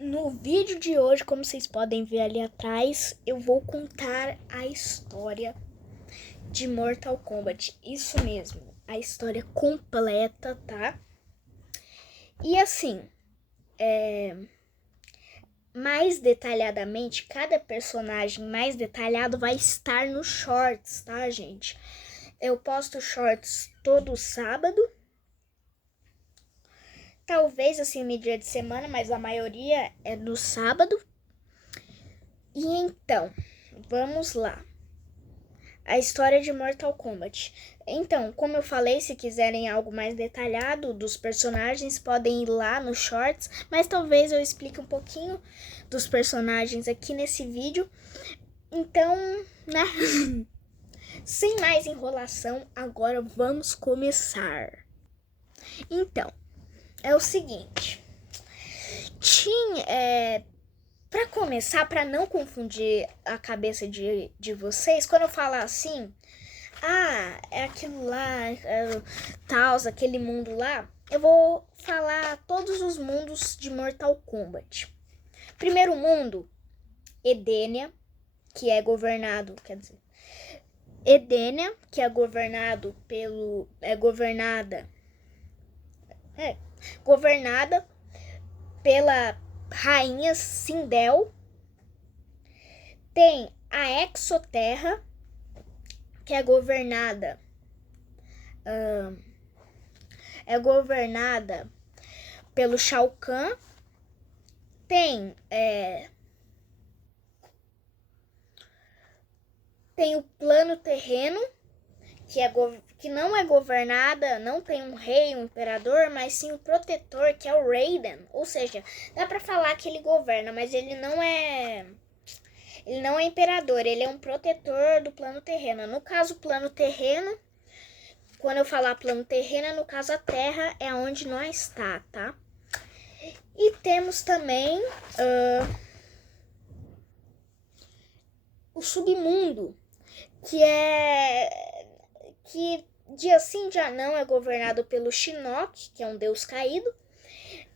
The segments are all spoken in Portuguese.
No vídeo de hoje, como vocês podem ver ali atrás, eu vou contar a história de Mortal Kombat. Isso mesmo, a história completa, tá? E assim, mais detalhadamente, cada personagem mais detalhado vai estar nos shorts, tá, gente? Eu posto shorts todo sábado. Talvez assim no dia de semana, mas a maioria é no sábado. E então, vamos lá. A história de Mortal Kombat. Então, como eu falei, se quiserem algo mais detalhado dos personagens, podem ir lá nos shorts, mas talvez eu explique um pouquinho dos personagens aqui nesse vídeo. Então, né? Sem mais enrolação, agora vamos começar. Então, é o seguinte. Para começar, para não confundir a cabeça de vocês, quando eu falar assim, é aquilo lá, tal, aquele mundo lá, eu vou falar todos os mundos de Mortal Kombat. Primeiro mundo, Edenia, que é governado, Edenia, que é governado governada pela rainha Sindel. Tem a Exoterra, que é governada pelo Shao Kahn. Tem o plano terreno, que não é governada, não tem um rei, um imperador, mas sim o protetor, que é o Raiden. Ou seja, dá pra falar que ele governa, mas ele não é imperador, ele é um protetor do plano terreno. No caso, plano terreno, quando eu falar plano terreno, no caso a Terra é onde nós está, tá? E temos também o submundo, que dia sim, dia não é governado pelo Shinnok, que é um deus caído,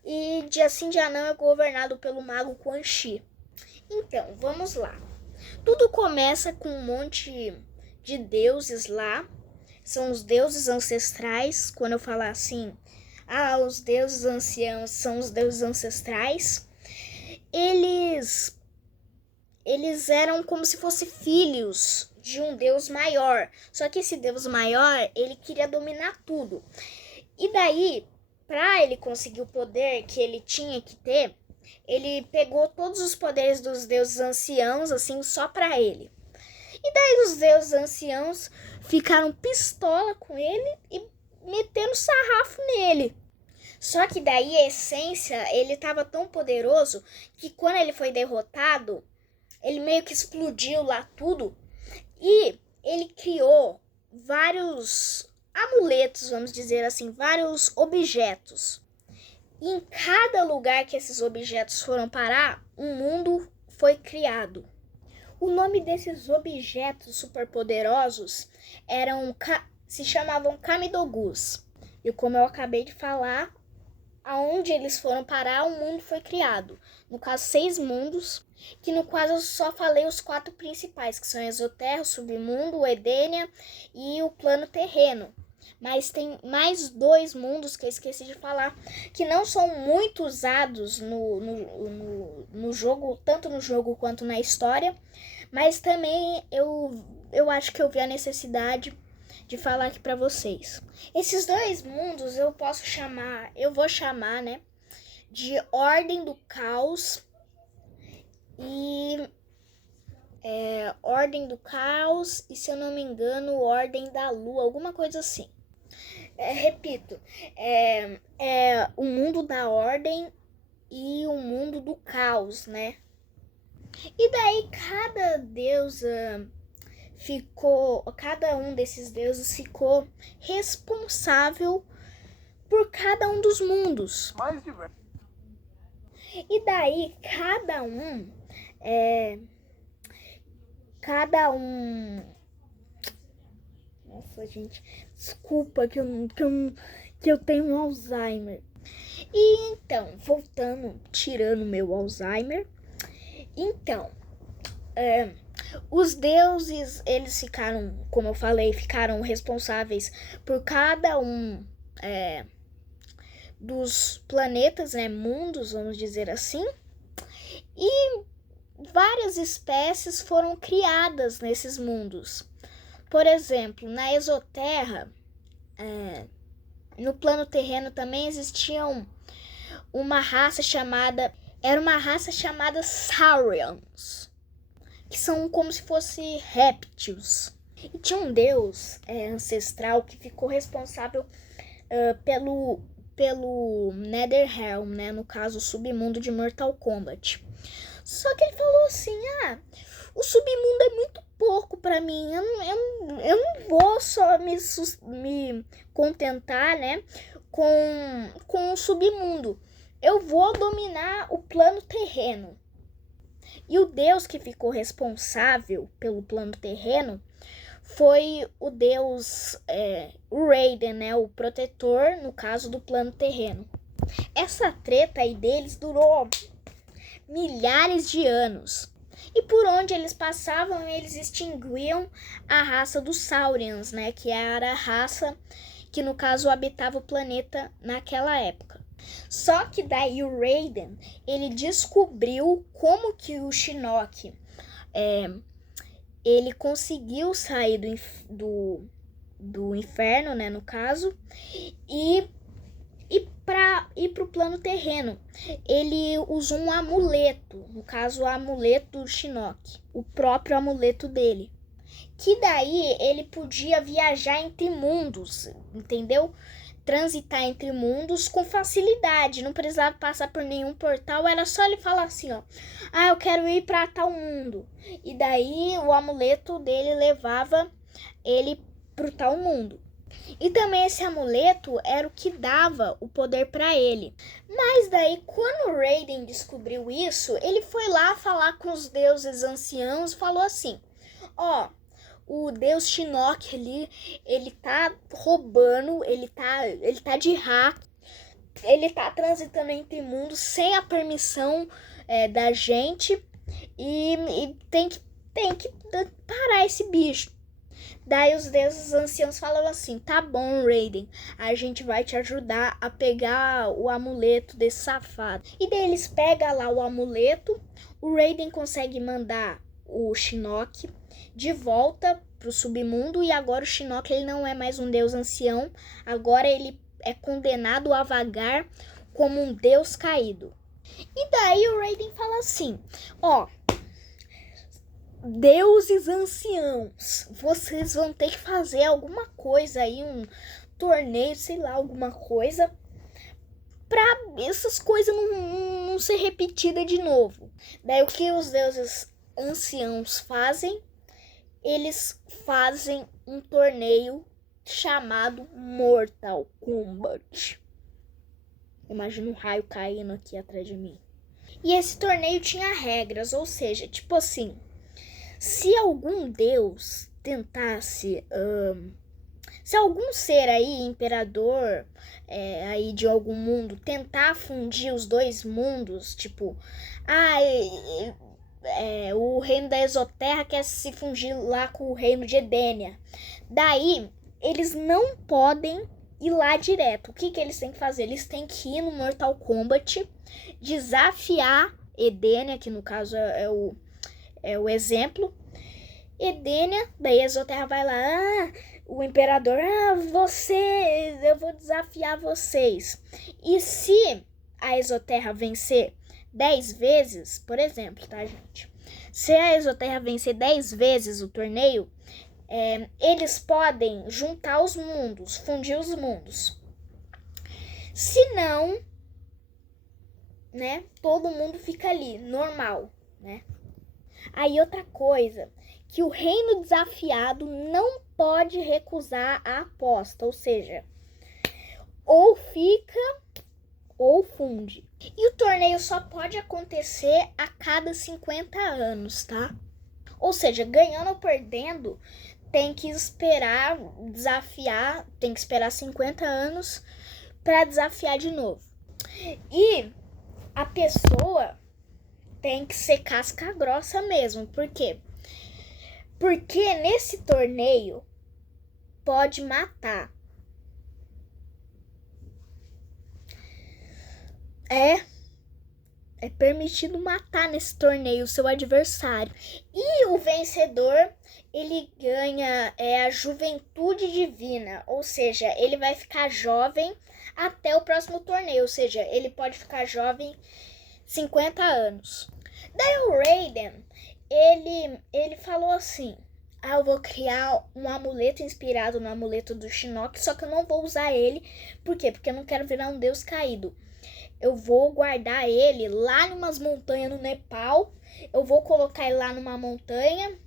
e dia sim, dia não é governado pelo mago Quan Chi. Então, vamos lá. Tudo começa com um monte de deuses lá. São os deuses ancestrais. Quando eu falar assim, os deuses anciãos são os deuses ancestrais. Eles eram como se fossem filhos de um deus maior. Só que esse deus maior, ele queria dominar tudo. E daí, para ele conseguir o poder que ele tinha que ter, ele pegou todos os poderes dos deuses anciãos, assim, só para ele. E daí os deuses anciãos ficaram pistola com ele e metendo sarrafo nele. Só que daí a essência, ele estava tão poderoso que quando ele foi derrotado, ele meio que explodiu lá tudo e ele criou vários amuletos, vamos dizer assim, vários objetos. E em cada lugar que esses objetos foram parar, um mundo foi criado. O nome desses objetos superpoderosos se chamavam Kamidogus. E como eu acabei de falar, aonde eles foram parar, o mundo foi criado. No caso, 6 mundos, que no caso eu só falei os 4 principais, que são a Exoterra, o Submundo, o Edenia e o Plano Terreno. Mas tem mais 2 mundos que eu esqueci de falar, que não são muito usados no jogo, tanto no jogo quanto na história. Mas também eu acho que eu vi a necessidade de falar aqui para vocês. Esses 2 mundos eu vou chamar, né, de Ordem do Caos e Ordem do Caos e, se eu não me engano, Ordem da Lua, alguma coisa assim. Repito, o mundo da Ordem e o mundo do Caos, né? E daí cada um desses deuses ficou responsável por cada um dos mundos. E daí nossa, gente, desculpa que eu tenho um Alzheimer. E então, voltando, tirando meu Alzheimer, então, os deuses, eles ficaram, como eu falei, ficaram responsáveis por cada um dos planetas, né, mundos, vamos dizer assim, e várias espécies foram criadas nesses mundos. Por exemplo, na Exoterra, no plano terreno também existia uma raça chamada Saurians, que são como se fossem répteis. E tinha um deus ancestral que ficou responsável pelo Netherrealm, né? No caso, o submundo de Mortal Kombat. Só que ele falou assim, o submundo é muito pouco pra mim, eu não vou só me contentar, né, com o submundo. Eu vou dominar o plano terreno. E o deus que ficou responsável pelo plano terreno foi o deus Raiden, né, o protetor, no caso do plano terreno. Essa treta aí deles durou milhares de anos. E por onde eles passavam, eles extinguiam a raça dos Saurians, né, que era a raça que no caso habitava o planeta naquela época. Só que daí o Raiden, ele descobriu como que o Shinnok ele conseguiu sair do inferno, né, no caso, e para ir para o plano terreno. Ele usou um amuleto, no caso o amuleto do Shinnok, o próprio amuleto dele. Que daí ele podia viajar entre mundos, entendeu? Transitar entre mundos com facilidade, não precisava passar por nenhum portal, era só ele falar assim, eu quero ir para tal mundo. E daí o amuleto dele levava ele para tal mundo. E também esse amuleto era o que dava o poder para ele. Mas daí, quando o Raiden descobriu isso, ele foi lá falar com os deuses anciãos e falou assim, o deus Shinnok ali, ele tá roubando, ele tá de hack, ele tá transitando entre mundos sem a permissão da gente e tem que parar esse bicho. Daí os deuses anciãos falaram assim, tá bom, Raiden, a gente vai te ajudar a pegar o amuleto desse safado. E daí eles pegam lá o amuleto, o Raiden consegue mandar o Shinnok de volta pro submundo, e agora o Shinnok ele não é mais um deus ancião, agora ele é condenado a vagar como um deus caído. E daí o Raiden fala assim, deuses anciãos, vocês vão ter que fazer alguma coisa aí, um torneio, sei lá, alguma coisa, pra essas coisas não ser repetidas de novo. Daí o que os deuses anciãos fazem? Eles fazem um torneio chamado Mortal Kombat. Imagina um raio caindo aqui atrás de mim. E esse torneio tinha regras, ou seja, tipo assim, se algum deus tentasse, se algum ser aí, imperador aí de algum mundo, tentar fundir os dois mundos, tipo, o reino da Exoterra quer se fundir lá com o reino de Edenia. Daí, eles não podem ir lá direto. O que eles têm que fazer? Eles têm que ir no Mortal Kombat, desafiar Edenia, que no caso é o exemplo. Edenia, daí a Exoterra vai lá, o imperador, eu vou desafiar vocês. E se a Exoterra vencer 10 vezes, por exemplo, tá, gente? Se a Exoterra vencer 10 vezes o torneio, eles podem juntar os mundos, fundir os mundos. Se não, né, todo mundo fica ali, normal, né? Aí outra coisa, que o reino desafiado não pode recusar a aposta, ou seja, ou fica ou funde. E o torneio só pode acontecer a cada 50 anos, tá? Ou seja, ganhando ou perdendo, tem que esperar desafiar, tem que esperar 50 anos para desafiar de novo. E a pessoa tem que ser casca grossa mesmo. Por quê? Porque nesse torneio pode matar. É permitido matar nesse torneio o seu adversário. E o vencedor, ele ganha a juventude divina. Ou seja, ele vai ficar jovem até o próximo torneio. Ou seja, ele pode ficar jovem 50 anos. Daí o Raiden, ele falou assim: eu vou criar um amuleto inspirado no amuleto do Shinnok, só que eu não vou usar ele. Por quê? Porque eu não quero virar um deus caído. Eu vou guardar ele lá em umas montanhas no Nepal. Eu vou colocar ele lá numa montanha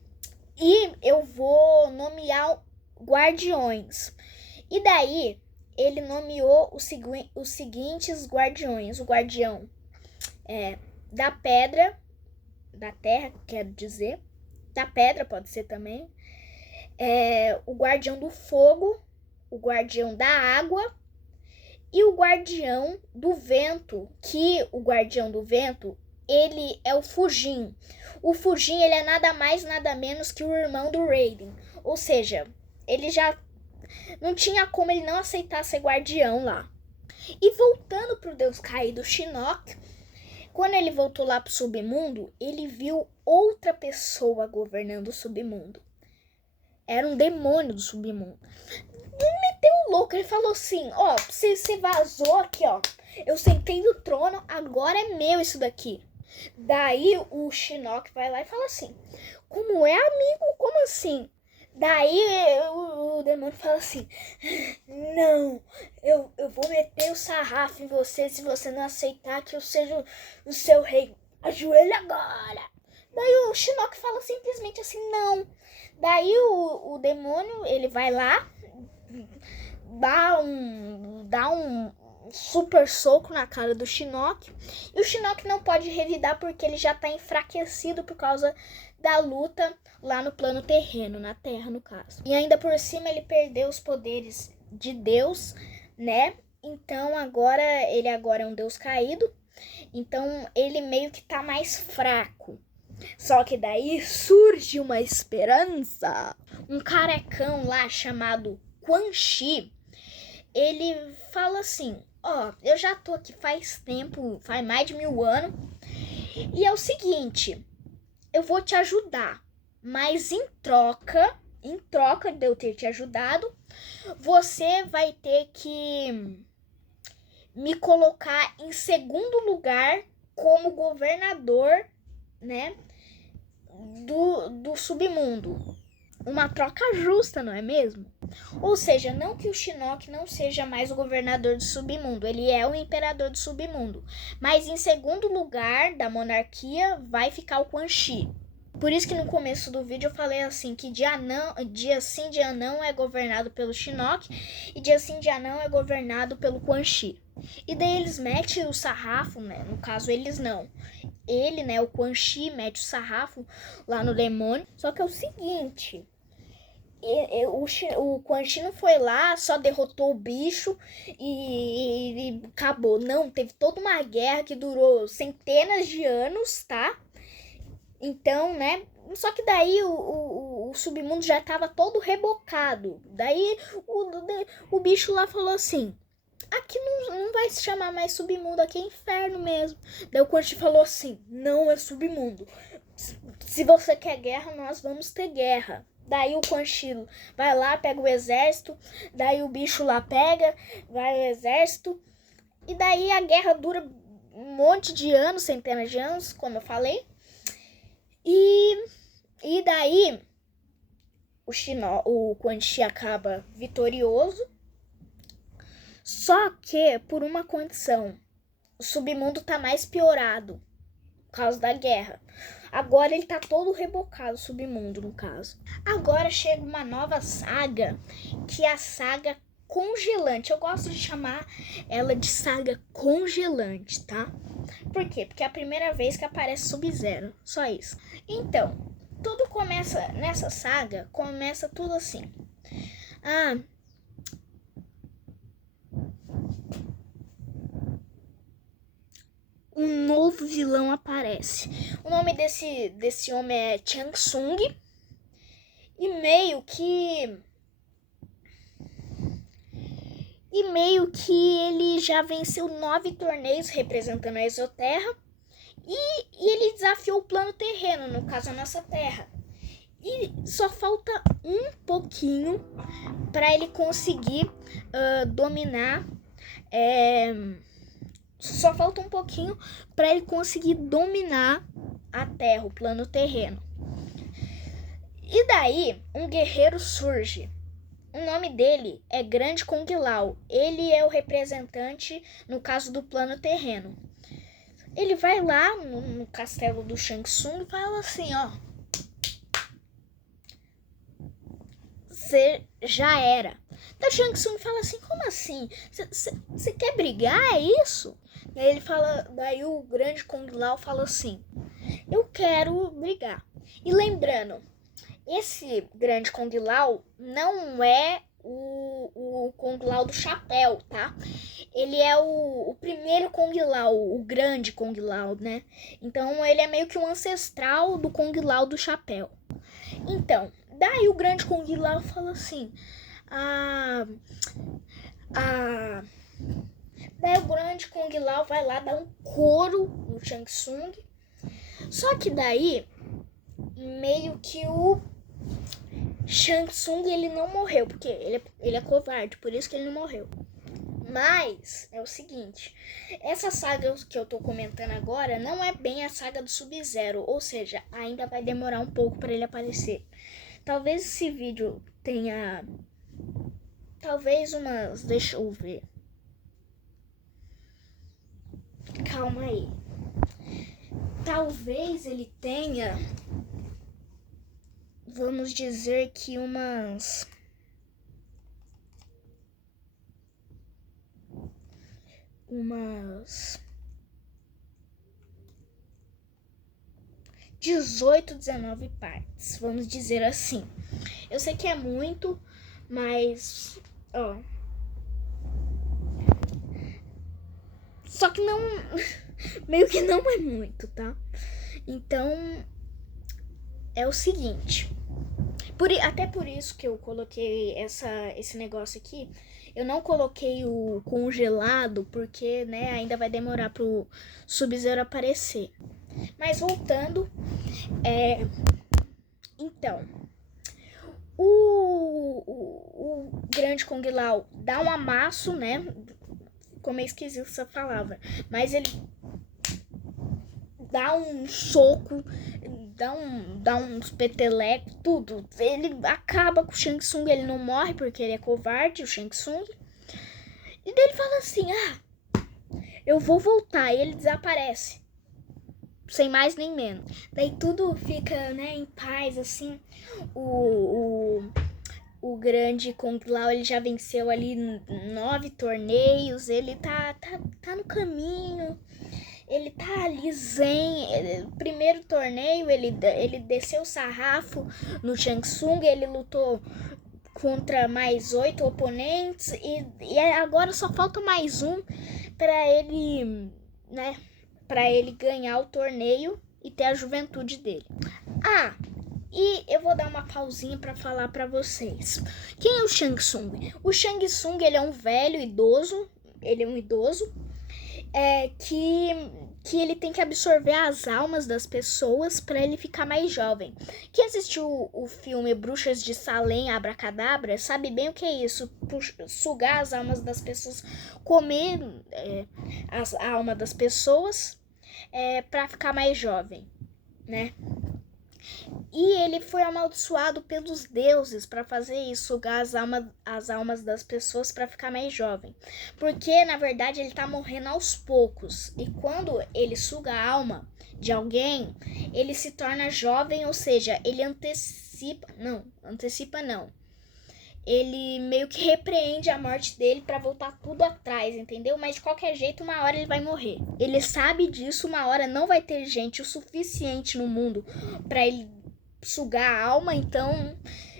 e eu vou nomear guardiões. E daí ele nomeou os seguintes guardiões. O guardião da pedra, da terra, quero dizer. Da pedra pode ser também. O guardião do fogo, o guardião da água e o guardião do vento, que o guardião do vento, ele é o Fujin. O Fujin, ele é nada mais, nada menos que o irmão do Raiden. Ou seja, ele já não tinha como ele não aceitar ser guardião lá. E voltando pro Deus Caído Shinnok, quando ele voltou lá pro submundo, ele viu outra pessoa governando o submundo. Era um demônio do submundo. Ele meteu um louco, ele falou assim: você vazou aqui, eu sentei no trono, agora é meu isso daqui. Daí o Shinnok vai lá e fala assim: como é, amigo? Como assim? Daí o demônio fala assim: não, eu vou meter o sarrafo em você se você não aceitar que eu seja o seu rei. Ajoelha agora. Daí o Shinnok fala simplesmente assim: não. Daí o demônio, ele vai lá, dá um super soco na cara do Shinnok. E o Shinnok não pode revidar porque ele já tá enfraquecido por causa da luta lá no plano terreno, na Terra no caso. E ainda por cima ele perdeu os poderes de Deus, né? Então ele agora é um Deus caído. Então ele meio que tá mais fraco. Só que daí surge uma esperança. Um carecão lá chamado Quan Chi, ele fala assim: eu já tô aqui faz tempo, faz mais de 1000 anos, e é o seguinte, eu vou te ajudar, mas em troca de eu ter te ajudado, você vai ter que me colocar em segundo lugar como governador, né, do submundo. Uma troca justa, não é mesmo? Ou seja, não que o Shinnok não seja mais o governador do submundo, ele é o imperador do submundo. Mas em segundo lugar da monarquia vai ficar o Quan Chi. Por isso que no começo do vídeo eu falei assim, que dia sim, dia não é governado pelo Shinnok e dia sim, dia não é governado pelo Quan Chi. E daí eles metem o sarrafo, né? No caso, eles não. Ele, né, o Quan Chi, mete o sarrafo lá no demônio. Só que é o seguinte, o Quan Chi não foi lá, só derrotou o bicho e acabou. Não, teve toda uma guerra que durou centenas de anos, tá? Então, né? Só que daí o submundo já tava todo rebocado. Daí o bicho lá falou assim: aqui não vai se chamar mais submundo, aqui é inferno mesmo. Daí o Quan Chi falou assim: não é submundo. Se você quer guerra, nós vamos ter guerra. Daí o Quan Chi vai lá, pega o exército. Daí o bicho lá pega, vai o exército. E daí a guerra dura um monte de anos, centenas de anos, como eu falei. E daí o Quan Chi acaba vitorioso. Só que por uma condição, o submundo tá mais piorado por causa da guerra. Agora ele tá todo rebocado, o submundo no caso. Agora chega uma nova saga, que é a saga congelante. Eu gosto de chamar ela de saga congelante, tá? Por quê? Porque é a primeira vez que aparece Sub-Zero, só isso. Então, tudo começa, nessa saga, começa tudo assim. um novo vilão aparece. O nome desse homem é Shang Tsung. E meio que ele já venceu 9 torneios representando a Exoterra. E ele desafiou o plano terreno, no caso a nossa Terra. E só falta um pouquinho para ele conseguir dominar. Só falta um pouquinho para ele conseguir dominar a Terra, o plano terreno. E daí, um guerreiro surge. O nome dele é Grande Kung Lao. Ele é o representante, no caso do plano terreno. Ele vai lá no castelo do Shang Tsung e fala assim, ó. Você já era. Daí o Shang Tsung fala assim, como assim? Você quer brigar, é isso? Daí o Grande Kung Lao fala assim, eu quero brigar. E lembrando, esse Grande Kung Lao não é o Kung Lao do chapéu, tá? Ele é o primeiro Kung Lao, o grande Kung Lao, né? Então ele é meio que um ancestral do Kung Lao do chapéu. Então, daí o grande Kung Lao fala assim, daí o grande Kung Lao vai lá dar um couro no Shang Tsung. Só que daí, meio que o Shang Tsung ele não morreu, porque ele é covarde, por isso que ele não morreu. Mas é o seguinte, essa saga que eu tô comentando agora não é bem a saga do Sub-Zero, ou seja, ainda vai demorar um pouco para ele aparecer. Talvez esse vídeo tenha, deixa eu ver. Calma aí. Talvez ele tenha, vamos dizer que umas 18, 19 partes, vamos dizer assim. Eu sei que é muito, mas só que não, meio que não é muito, tá? Então é o seguinte, até por isso que eu coloquei esse negócio aqui. Eu não coloquei o congelado porque, né, ainda vai demorar pro Sub-Zero aparecer. Mas voltando, então, o grande Kung Lao dá um amasso, né? Como é esquisito essa palavra, mas ele dá um soco, dá uns petelecos, tudo. Ele acaba com o Shang Tsung, ele não morre porque ele é covarde, o Shang Tsung. E daí ele fala assim, eu vou voltar, e ele desaparece. Sem mais nem menos. Daí tudo fica, né, em paz, assim. O grande Kung Lao, ele já venceu ali 9 torneios, ele tá no caminho. Ele tá ali zen. Primeiro torneio, ele desceu o sarrafo no Shang Tsung, ele lutou contra mais 8 oponentes e agora só falta mais um para ele, né, para ele ganhar o torneio e ter a juventude dele. E eu vou dar uma pausinha para falar para vocês. Quem é o Shang Tsung? O Shang Tsung, ele é um velho idoso, que ele tem que absorver as almas das pessoas para ele ficar mais jovem. Quem assistiu o filme Bruxas de Salem, Abracadabra, sabe bem o que é isso. Sugar as almas das pessoas, comer a alma das pessoas para ficar mais jovem, né? E ele foi amaldiçoado pelos deuses para fazer isso, sugar as almas das pessoas para ficar mais jovem. Porque, na verdade, ele tá morrendo aos poucos. E quando ele suga a alma de alguém, ele se torna jovem, ou seja, ele antecipa não. Ele meio que repreende a morte dele para voltar tudo atrás, entendeu? Mas de qualquer jeito, uma hora ele vai morrer. Ele sabe disso, uma hora não vai ter gente o suficiente no mundo para ele sugar a alma, então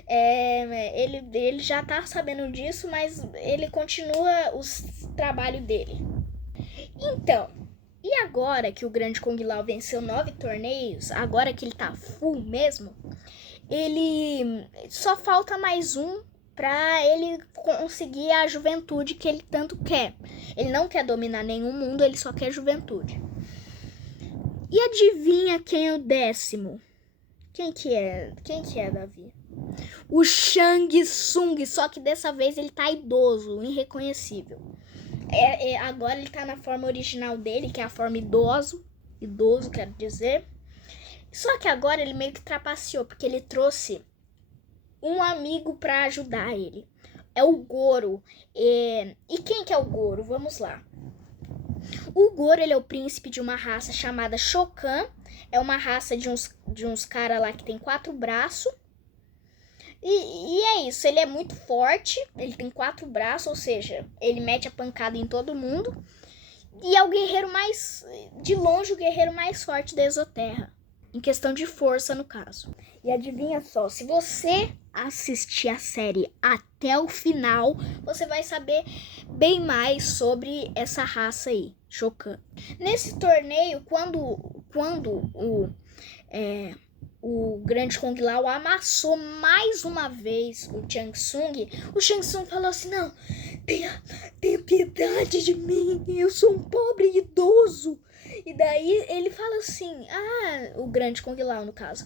ele já tá sabendo disso, mas ele continua o trabalho dele. Então, E agora que o grande Kung Lao venceu 9 torneios, agora que ele tá full mesmo, ele só falta mais um pra ele conseguir a juventude que ele tanto quer. Ele não quer dominar nenhum mundo, ele só quer juventude. E adivinha quem é o 10º? Quem que é, Davi? O Shang Tsung, só que dessa vez ele tá idoso, irreconhecível. Agora ele tá na forma original dele, que é a forma idoso, quero dizer. Só que agora ele meio que trapaceou, porque ele trouxe um amigo pra ajudar ele. É o Goro. E quem que é o Goro? Vamos lá. O Goro, ele é o príncipe de uma raça chamada Shokan. É uma raça de uns caras lá que tem 4 braços. E é isso, ele é muito forte, ele tem 4 braços, ou seja, ele mete a pancada em todo mundo. E é o guerreiro mais, de longe, o guerreiro mais forte da Exoterra. Em questão de força, no caso. E adivinha só, se você assistir a série até o final, você vai saber bem mais sobre essa raça aí, Shokan. Nesse torneio, quando o grande Kung Lao amassou mais uma vez o Shang Tsung, o Shang Tsung falou assim, não, tenha piedade de mim, eu sou um pobre idoso. E daí ele fala assim, o grande Kung Lao no caso,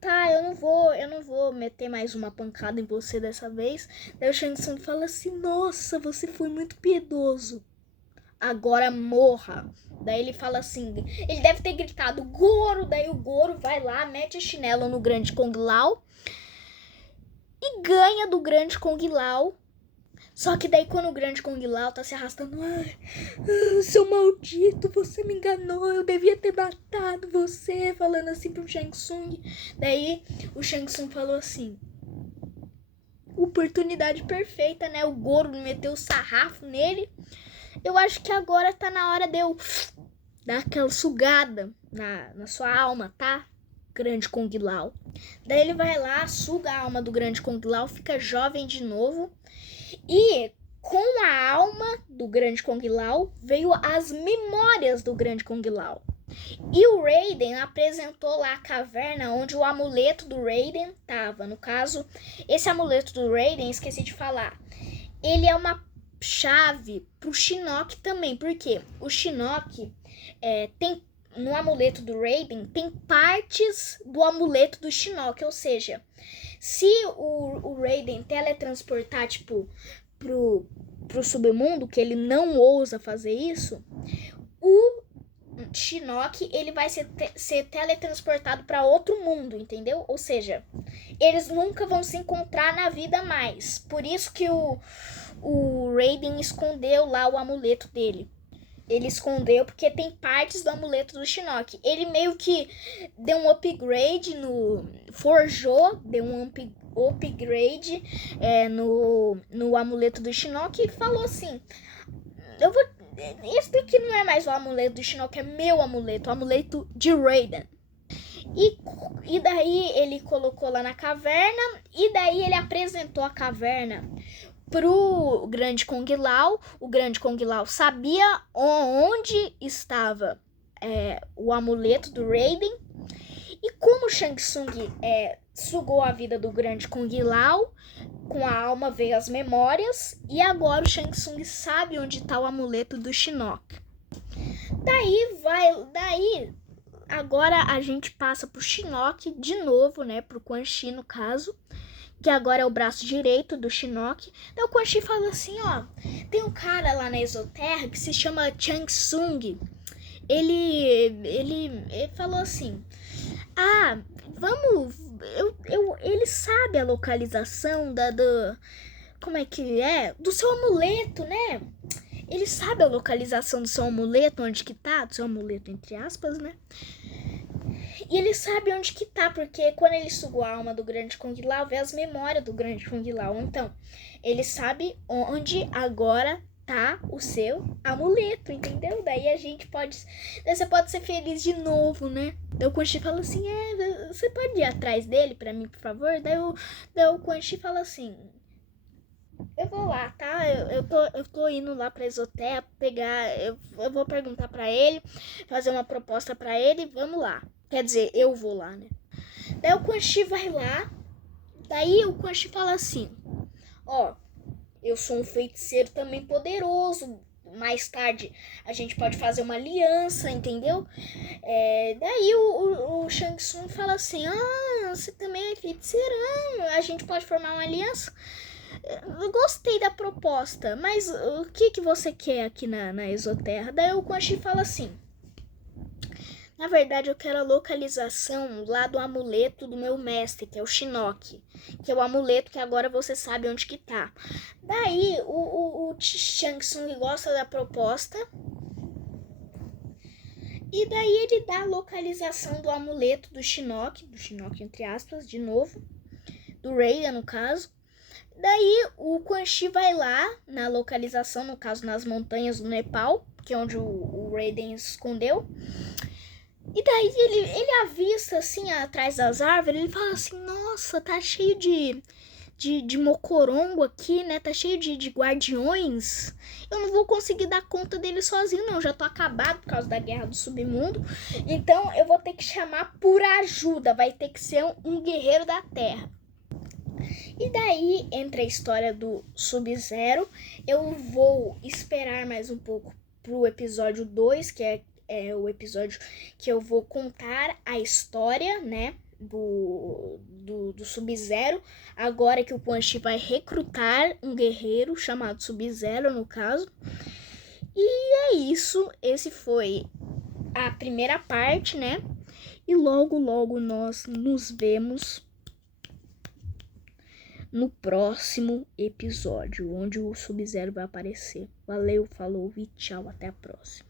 tá, eu não vou meter mais uma pancada em você dessa vez. Daí o Shang Tsung fala assim, nossa, você foi muito piedoso, agora morra. Daí ele fala assim, ele deve ter gritado Goro, daí o Goro vai lá, mete a chinela no grande Kung Lao e ganha do grande Kung Lao. Só que daí quando o grande Kung Lao tá se arrastando, seu maldito, você me enganou, eu devia ter matado você, falando assim pro Shang Tsung. Daí o Shang Tsung falou assim, oportunidade perfeita, né? O Goro meteu o sarrafo nele. Eu acho que agora tá na hora de eu dar aquela sugada na sua alma, tá? Grande Kung Lao. Daí ele vai lá, suga a alma do grande Kung Lao, fica jovem de novo. E com a alma do grande Kung Lao veio as memórias do grande Kung Lao. E o Raiden apresentou lá a caverna onde o amuleto do Raiden tava. No caso, esse amuleto do Raiden, esqueci de falar, ele é uma chave pro Shinnok também, porque o Shinnok tem no amuleto do Raiden tem partes do amuleto do Shinnok, ou seja, se o Raiden teletransportar tipo pro submundo, que ele não ousa fazer isso, o Shinnok ele vai ser teletransportado para outro mundo, entendeu? Ou seja, eles nunca vão se encontrar na vida mais. Por isso que o Raiden escondeu lá o amuleto dele. Ele escondeu porque tem partes do amuleto do Shinnok. Ele meio que deu um upgrade deu um upgrade no amuleto do Shinnok e falou assim, esse daqui não é mais o amuleto do Shinnok, é meu amuleto, o amuleto de Raiden. E daí ele colocou lá na caverna, e daí ele apresentou a caverna pro grande Kung Lao. O grande Kung Lao sabia onde estava o amuleto do Raiden. E como o Shang Tsung sugou a vida do grande Kung Lao, com a alma veio as memórias. E agora o Shang Tsung sabe onde está o amuleto do Shinnok. Daí agora a gente passa pro Shinnok de novo, né? Pro Quan Chi no caso, que agora é o braço direito do Shinnok. Então o Quan Chi fala assim, tem um cara lá na Exoterra que se chama Shang Tsung. Ele falou assim, ele sabe a localização como é que é? Do seu amuleto, né? Ele sabe a localização do seu amuleto, onde que tá, do seu amuleto entre aspas, né? E ele sabe onde que tá, porque quando ele sugou a alma do grande Kung Lao, vê as memórias do grande Kung Lao. Então, ele sabe onde agora tá o seu amuleto, entendeu? Daí você pode ser feliz de novo, né? Daí o Quan Chi fala assim, você pode ir atrás dele pra mim, por favor? Daí o Quan Chi fala assim, Eu vou lá, tá? Eu tô indo lá pra Exoterra pegar. Eu vou perguntar pra ele, fazer uma proposta pra ele. Vamos lá. Quer dizer, eu vou lá, né? Daí o Quan Chi vai lá. Daí o Quan Chi fala assim: Ó, eu sou um feiticeiro também poderoso. Mais tarde a gente pode fazer uma aliança, entendeu? Daí o Shang Tsung fala assim: Ah, você também é feiticeirão. A gente pode formar uma aliança. Eu gostei da proposta, mas o que você quer aqui na Exoterra? Daí o Quan Chi fala assim: Na verdade, eu quero a localização lá do amuleto do meu mestre, que é o Shinnok, que é o amuleto que agora você sabe onde que tá. Daí o Shang Tsung gosta da proposta. E daí ele dá a localização do amuleto do Shinnok entre aspas, de novo, do Raiden no caso. Daí o Quan Chi vai lá na localização, no caso nas montanhas do Nepal, que é onde o Raiden se escondeu. E daí ele avista assim atrás das árvores, ele fala assim: Nossa, tá cheio de mocorongo aqui, né? Tá cheio de guardiões. Eu não vou conseguir dar conta dele sozinho, não. Já tô acabado por causa da guerra do submundo. Então eu vou ter que chamar por ajuda. Vai ter que ser um guerreiro da terra. E daí entra a história do Sub-Zero. Eu vou esperar mais um pouco pro episódio 2, que é o episódio que eu vou contar a história, né? Do Sub-Zero, agora que o Quan Chi vai recrutar um guerreiro chamado Sub-Zero, no caso. E é isso, esse foi a primeira parte, né? E logo nós nos vemos no próximo episódio, onde o Sub-Zero vai aparecer. Valeu, falou e tchau, até a próxima.